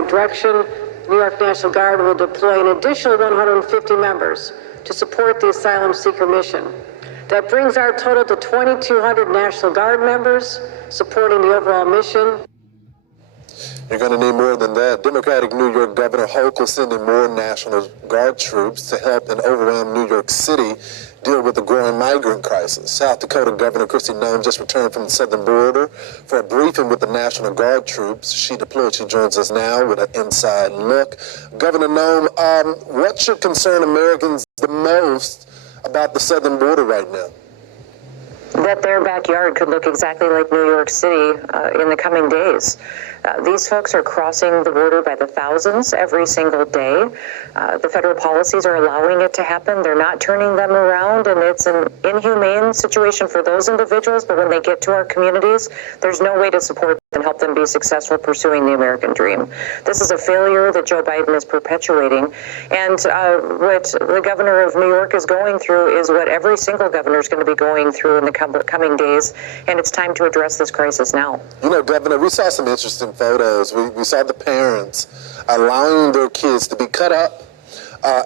my direction, New York National Guard will deploy an additional 150 members to support the asylum seeker mission. That brings our total to 2,200 National Guard members supporting the overall mission. You're going to need more than that. Democratic New York Governor Hochul is sending more National Guard troops to help an overwhelmed New York City deal with the growing migrant crisis. South Dakota Governor Kristi Noem just returned from the southern border for a briefing with the National Guard troops. She deployed. She joins us now with an inside look. Governor Noem, what should concern Americans the most about the southern border right now? That their backyard could look exactly like New York City in the coming days. These folks are crossing the border by the thousands every single day. The federal policies are allowing it to happen. They're not turning them around, and it's an inhumane situation for those individuals, but when they get to our communities, there's no way to support and help them be successful pursuing the American dream. This is a failure that Joe Biden is perpetuating, and what the governor of New York is going through is what every single governor is going to be going through in the coming days, and it's time to address this crisis now. You know, Governor, we saw some interesting photos. We saw the parents allowing their kids to be cut up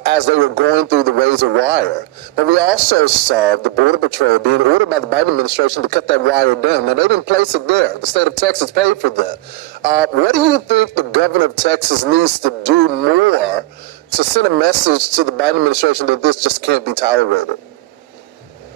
as they were going through the razor wire. But we also saw the Border Patrol being ordered by the Biden administration to cut that wire down. Now, they didn't place it there. The state of Texas paid for that. What do you think the governor of Texas needs to do more to send a message to the Biden administration that this just can't be tolerated?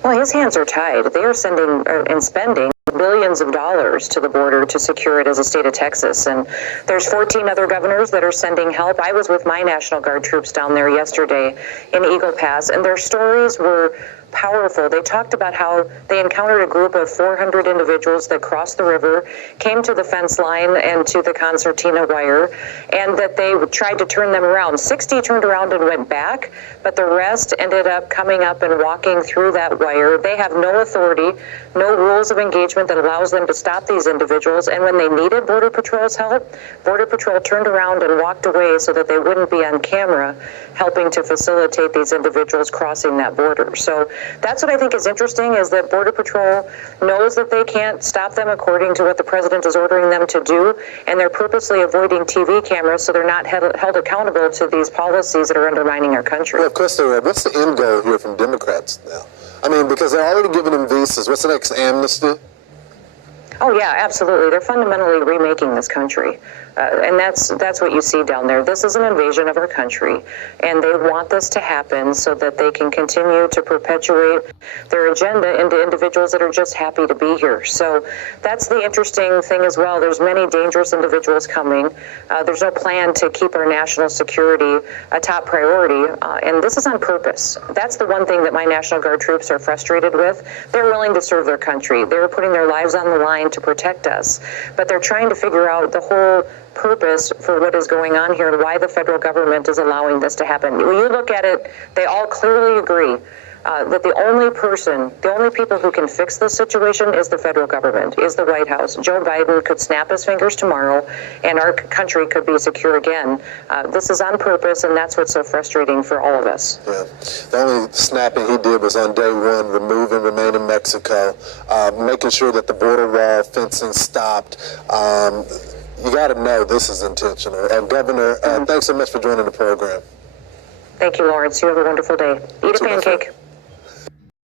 Well, his hands are tied. They are sending and spending billions of dollars to the border to secure it as a state of Texas. And there's 14 other governors that are sending help. I was with my National Guard troops down there yesterday in Eagle Pass, and their stories were powerful. They talked about how they encountered a group of 400 individuals that crossed the river, came to the fence line and to the concertina wire, and that they tried to turn them around. 60 turned around and went back, but the rest ended up coming up and walking through that wire. They have no authority, no rules of engagement that allows them to stop these individuals, and when they needed Border Patrol's help, Border Patrol turned around and walked away so that they wouldn't be on camera helping to facilitate these individuals crossing that border. So that's what I think is interesting, is that Border Patrol knows that they can't stop them according to what the president is ordering them to do, and they're purposely avoiding TV cameras so they're not held accountable to these policies that are undermining our country. Well, of course, what's the end goal here from Democrats now? I mean, because they're already giving them visas. What's the next amnesty? Oh, yeah, absolutely. They're fundamentally remaking this country. And that's what you see down there. This is an invasion of our country, and they want this to happen so that they can continue to perpetuate their agenda into individuals that are just happy to be here. So that's the interesting thing as well. There's many dangerous individuals coming. There's no plan to keep our national security a top priority, and this is on purpose. That's the one thing that my National Guard troops are frustrated with. They're willing to serve their country. They're putting their lives on the line to protect us, but they're trying to figure out the whole purpose for what is going on here and why the federal government is allowing this to happen. When you look at it, they all clearly agree that the only people who can fix this situation is the federal government, is the White House. Joe Biden could snap his fingers tomorrow and our country could be secure again. This is on purpose, and that's what's so frustrating for all of us. Yeah. The only snapping he did was on day one, remove and remain in Mexico, making sure that the border wall fencing stopped. You got to know this is intentional. Governor, thanks so much for joining the program. Thank you, Lawrence. You have a wonderful day. Eat a pancake.